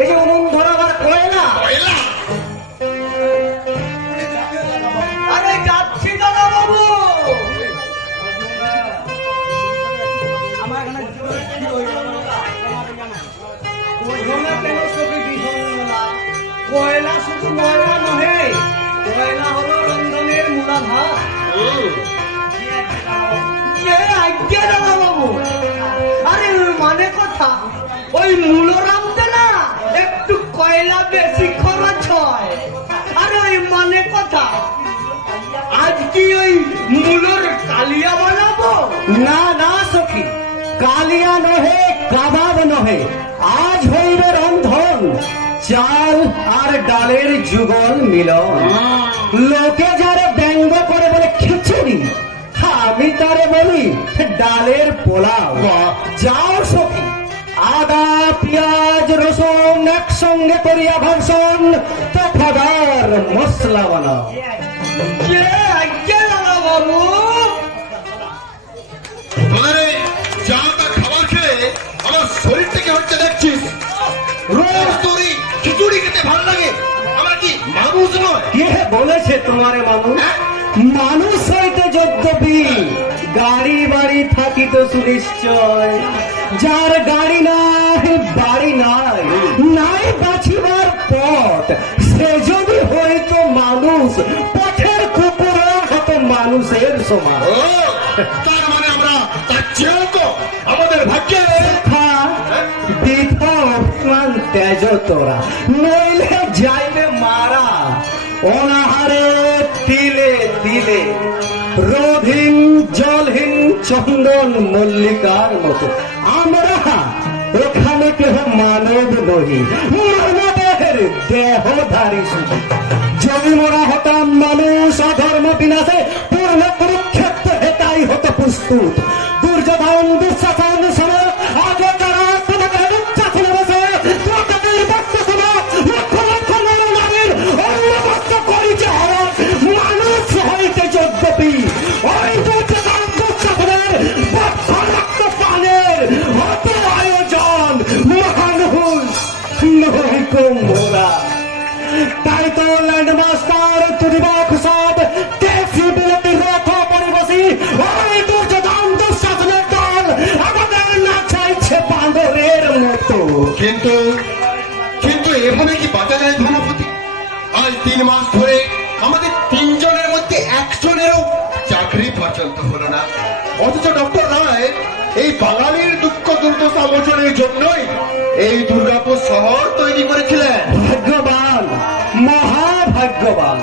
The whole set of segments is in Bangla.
এই যে উনুন ধরাবার কয়লা। আরে যাচ্ছি দাদা বাবু। কয়লা শুধু ময়লা নহে, কয়লা হলো রন্ধনের মূলাধার। আজ্ঞা দাদা বাবু। আরে মানে কথা, ওই মূল রামতে না একটু কয়লা বেশি খরচ হয়। আরে ওই মানে কথা, আজ কি ওই মূলর কালিয়া বানাবো? না না সখী, কালিয়া নহে, কাবাব নহে, আজ হইবে রন্ধন। চাল আর ডালের যুগল মিলন। লোকে যারে ব্যঙ্গ করে বলে খিচুড়ি, আমি তারে বলি ডালের পোলাও। যাও সখী, আদা পেঁয়াজ রসুন একসঙ্গে করিয়া ভাষণ তফাদার মশলা বানাও। বাবু খাবার খেলে আমার শরীর থেকে হচ্ছে দেখছিস, রোজ তোরই খিচুড়ি খেতে ভালো লাগে। আমার কি মানুষ নয়? কে বলেছে তোমারে মানুষ? মানুষ হইতে যদ্যপি গাড়ি বাড়ি থাকিত সুনিশ্চয়। যার গাড়ি নাই বাড়ি নাই, নাই বাঁচিবার পথ, সে যদি হইতো মানুষ, পথের কুকুর হতো মানুষের সমান। তার মানে আমরা তার চেয়েও তো আমাদের ভাগ্যে অভিমান তেজ তোরা, নইলে যাইবে মারা। অনাহারে তিলে তিলে রোধহীন জলহীন চন্দন মল্লিকার মতো আমরা এখানে কেহ মানব নহি, মানবের দেহধারী শুধু। যদি মোরা হতাম মানুষ অধর্ম বিনাশে, পূর্ণ কুরুক্ষেত্র হেতাই হতো প্রস্তুত। দুর্যোধন দুঃশাসন সময় আগে তারা তোমাদের উচ্চাসনে বসে তোমাদের বক্ত সময় লক্ষ লক্ষ নর নারীর অন্নবস্ত্র করিছে হরণ। মানুষ হইতে যদ্যপি ওই দুর্যোধন দুঃশাসনের বক্ষ রক্ত পানের হত আয়োজন মানুষ নহিক মোরা। তাই তো ল্যান্ডমাস্টার তুরিবাক সব ট্যাক্সি বিলেতি রথ পরিবসী ওই দুর্যোধন দুঃশাসনের দল আমাদের না চাইছে বাঁদরের মতো। কিন্তু কিন্তু এভাবে কি বাঁচা যায় ধনপতি? আজ 3 মাস ধরে আমাদের 3 জনের মধ্যে একজনেরও চাকরি পর্যন্ত হলো না। অথচ ডক্টর রায় এই বাঙালির দুঃখ দুর্দশা মোচনের জন্যই এই দুর্গাপুর শহর তৈরি করেছিলেন। ভাগ্যবান, মহাভাগ্যবান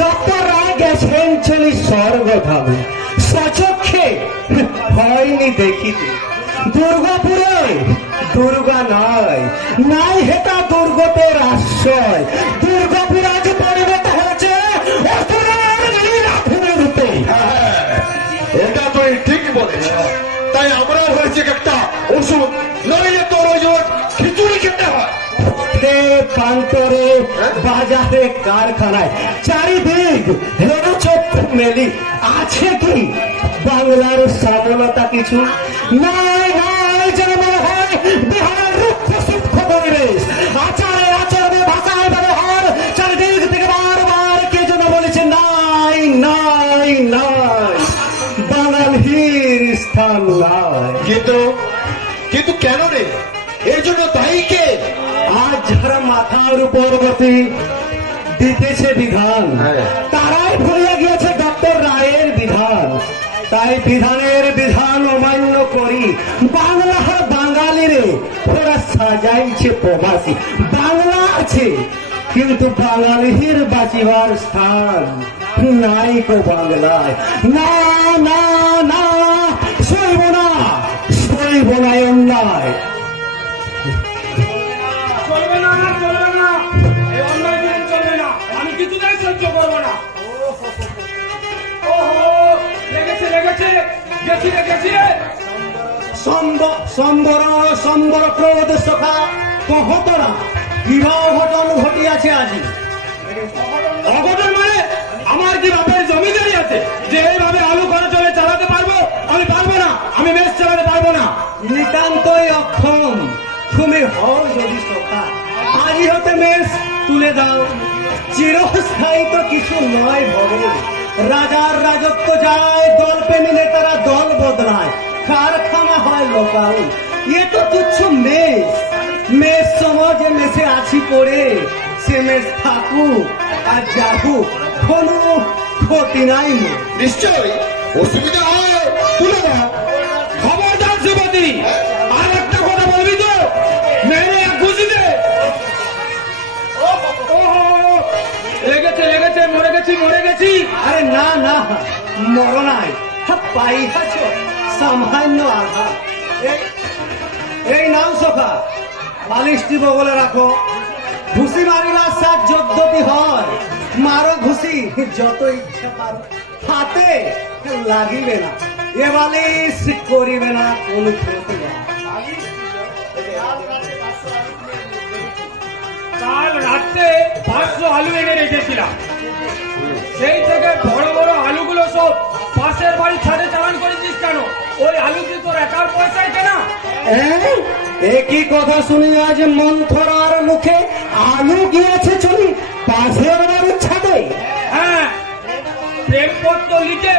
ডক্টর রায় গেছেন চলি স্বর্গধামে। সচক্ষে হয়নি দেখিতে। দুর্গাপুরে দুর্গা নয়, নাই হেতা দুর্গতের আশ্রয়। দুর্গাপুর আজ পরিণত হয়েছে অসুরের লীলাভূমি রূপে। এটা তুই ঠিক বলেছ। তাই আমরাও হয়েছে একটা ওষুধ, নইলে তোর ওই খিচুড়ি খেতে হয়। প্রান্তরে বাজারে কারখানায় চারিদিক চক্ষু মেলি আছে কি বাংলার সফলতা কিছু? নাই নাই, যেন মনে হয় বিহারের রুক্ষ সূক্ষ্ম পরিবেশ। আচারে আচরণে ভাষায় ব্যবহার চারিদিক থেকে বারবার কে যেন বলেছে নাই নাই নাই, বাঙালির স্থান নাই। কিন্তু কিন্তু কেন রে? এর জন্য দায়ী কে? আজ যারা মাথার উপর বসে দিতেছে বিধান, তারাই ভুলিয়া গিয়েছে ডক্টর রায়ের বিধান। তাই বিধানের বিধান অমান্য করি বাংলার বাঙালিরে ওরা সাজাইছে প্রবাসী। বাংলা আছে কিন্তু বাঙালির বাঁচিবার স্থান নাই গো বাংলায়। না না না, সইব না, সইব না অন্যায়। চলবে না, চলবে না, এই অন্যায় দিন চলবে না। আমি কিছুতেই সহ্য করবো না। ওহো, লেগেছে লেগেছে, গেছি রে গেছি রে। সম্বর ক্রোধ সখা কহতরা বিবাহ ঘটন ঘটিয়াছে আজি। অঘটন মানে আমার কি বাপের জমিদারি আছে যে এইভাবে আলু করে চলে চালাতে পারবো? আমি পারবো না, আমি মেষ চালাতে পারবো না। নিতান্তই অক্ষম। তুমি হও যদি সখা, বাড়ি হতে মেষ তুলে দাও। চিরস্থায়ী তো কিছু নয় ভবে, রাজার রাজত্ব যায়, দল প্রেমী নেতারা দল বদলায়, কারখানা হয় লোকাল। এ তো তুচ্ছ মেষ, মেষ সমাজে মেসে আছি পড়ে, সে মেষ থাকুক আর যাহুক, কোনো ক্ষতি নাই মোর। নিশ্চয়ই অসুবিধা হয়, তুলে দাও। খবরদার যুবতী, আর একটা কথা বলবি তো মেরে এক ঘুষিতে। লেগেছে লেগেছে, মরে গেছি মরে গেছি। আরে না না, মর নাই, পাইয়াছ সামান্য আঘাত। এই নাও সোফা, বালিশটি বগলে রাখো। ঘুষি মারিবার সাথ যদ্যপি হয়, মারো ঘুষি যত ইচ্ছা পারো, হাতে লাগিবে না, এ বালিশ করিবে না কোন ক্ষতি। কাল রাত্রে 500 আলু এনে রেখেছিলাম, সেই থেকে বড় বড় আলুগুলো সব পাশের বাড়ি ছাদে চালান করেছিস কেন? ওই আলু কি তোর একার পয়সায় কেনা? একই কথা শুনি আজ মন্থরার মুখে, আলু গিয়েছে চলি পাশের বাড়ির ছাদে। হ্যাঁ, প্রেমপত্র লিখে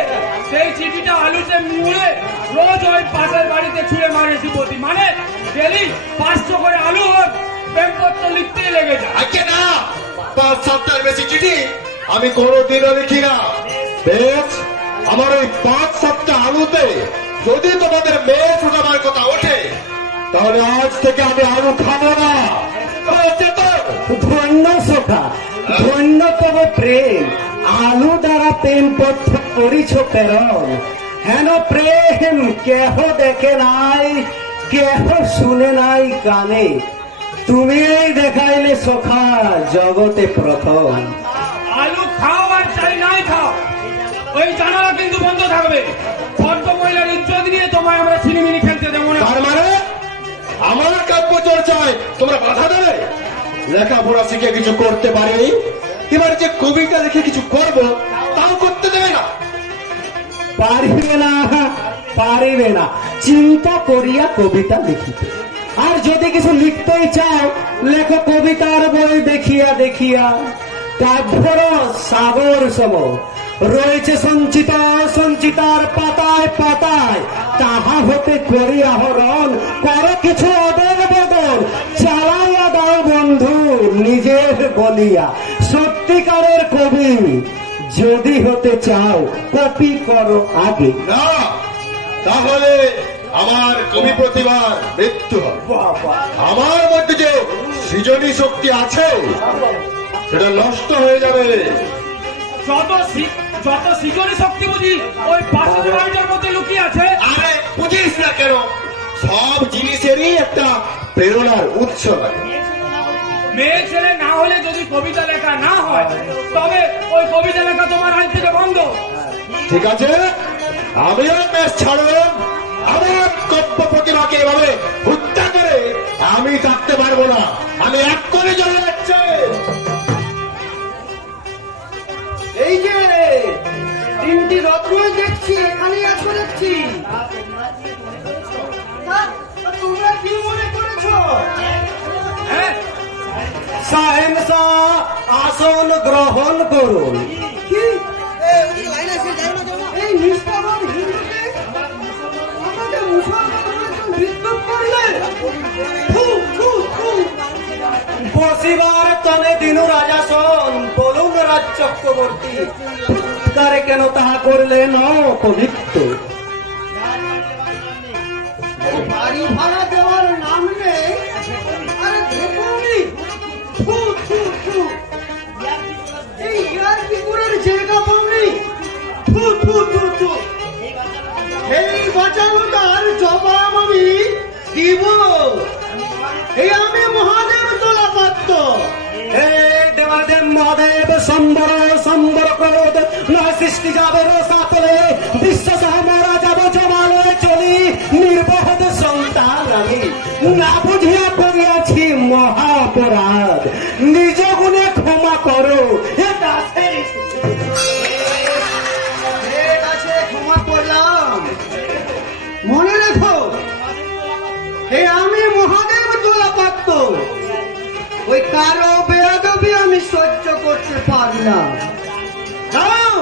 সেই চিঠিটা আলুতে মুড়ে রোজ ওই পাশের বাড়িতে ছুঁড়ে মারে যুবতী। মানে ডেলি 500 করে আলু ওর প্রেমপত্র লিখতেই লেগে যায়। আজকে না, 5 সপ্তাহের বেশি চিঠি আমি কোনোদিনও লিখি না। বেশ, আমার ওই 5 সপ্তাহ আলুতে যদি তোমাদের মেষ উঠাবার কথা ওঠে, তাহলে আজ থেকে আমি আলু খাবো না। হয়েছে তো? ধন্য সোফা, ধন্য তব প্রেম, আলু দ্বারা প্রেম পথ করিছ প্রেরণ। হেন প্রেম কেহ দেখে নাই, কেহ শুনে নাই কানে, তুমি দেখাইলে সখা জগতে প্রথম। আলু খাও আর চাই নাই খাও, ওই জানালা কিন্তু বন্ধ থাকবে। ভদ্র মহিলার ইজ্জত নিয়ে তোমায় আমরা ছিনিমিনি খেলতে দেবো না। তার মানে আমার কাব্য চর্চায় তোমরা বাধা দেবে? লেখাপড়া শিখে কিছু করতে পারিনি, এবার যে কবিতা লিখে কিছু করব তাও করতে দেবে না। পারিবে না, পারিবে না, চিন্তা করিয়া কবিতা লিখিতে। আর যদি কিছু লিখতেই চাও, লেখো কবিতার বই দেখিয়া দেখিয়া। কাব্যর সাগর সম রয়েছে সঞ্চিত, সঞ্চিতার পাতায় পাতায়, তাহা হতে করি আহরণ। করো কিছু অদল বদল, চালাইয়া দাও বন্ধু নিজের বলিয়া। সত্যিকারের কবি যদি হতে চাও, কপি করো আগে। না, তাহলে আমার কবি প্রতিভার মৃত্যু হবে। আমার মধ্যে যে সৃজনী শক্তি আছে সেটা নষ্ট হয়ে যাবে। যত সৃজনী শক্তি বুঝি ওই পাশের বাড়িটার মধ্যে লুকিয়ে আছে। আরে বুঝিস না কেন? সব জিনিসেরই একটা প্রেরণার উৎস লাগে। মেয়ে ছেলে না হলে যদি কবিতা লেখা না হয়, তবে ওই কবিতা লেখা তোমার আজ থেকে বন্ধ। ঠিক আছে, আমিও বেশ ছাড়ব। আমার কব্য প্রতিভাকে এভাবে হত্যা করে আমি থাকতে পারবো না। আমি এক করে চলে যাচ্ছে। এই যে 3টি রত্ন দেখছি, এখানেই আছো দেখছি। তোমরা কি মনে করেছো? হ্যাঁ, সাহেবসা আসন গ্রহণ করুন। কি এই নিষ্পাপ হিন্দুকে আমাদের মুসলমানদের বিদ্রোহ করলে? থু, থু, থু। বসিবার তনে দিনু রাজাসন, বলুন রাজ চক্রবর্তী, ফুৎকারে কেন তাহা করলেন অপবিত্র? বাড়ি ভাড়া দেওয়ার নাম নেই, আরে দেখুনি। থু, থু, থু। এই ইয়ার কি করে জায়গা পাওনি? থু, থু, থু, থু। এই বাঁচানোটার জবাব আমি দিব। এই আমি মহাদেব তোলা পাত্র। হে দেবাদেব মহাদেব, সম্বর সম্বর ক্রোধ নয় সৃষ্টি যাবে সাতলে, বিশ্ব সহমরা যাব জমালয়ে চলি, নির্বোধ সন্তান আমি না বুঝিয়া করিয়াছি মহা অপরাধ, নিজ গুণে ক্ষমা করো। হে দাসের ক্ষমা করলাম। মনে রেখো, হে আমি মহাদেব তোলা পাত্র। ওই কারো বেয়াদবি আমি সহ্য করতে পারি না। যাও,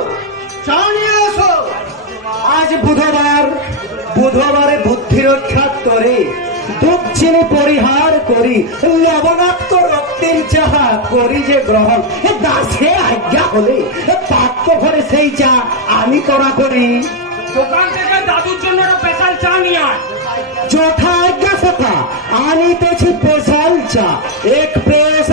চা নিয়ে আসো। আজ বুধবার, বুধবারে বুদ্ধি রক্ষা করে দুধ চিনি পরিহার করি, লবণাক্ত রক্তিম চাহা করি যে গ্রহণ। দাসে আজ্ঞা হলে পাত্র ঘরে সেই চা আমি করা করি। দোকান থেকে দাদুর জন্য একটা স্পেশাল চা নিয়ে আয়। যথা আজ্ঞা সখা, আনিতেছি স্পেশাল চা। এক প্রেস